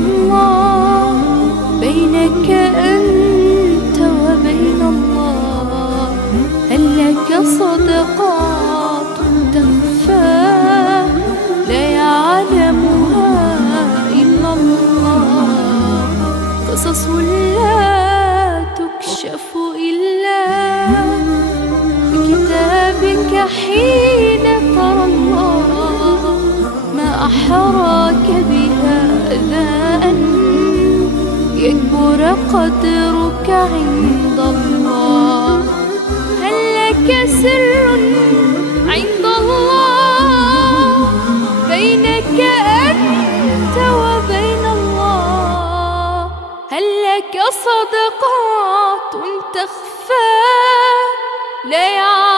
الله، بينك أنت وبين الله. هل لك صدقات تخفى لا يعلمها إلا الله؟ قصص لا تكشف إلا بكتابك حين ترى الله. ما أحراك بهذا أن يكبر قدرك عند الله. هل لك سر عند الله، بينك أنت وبين الله؟ هل لك صدقات تخفى لا يعلمها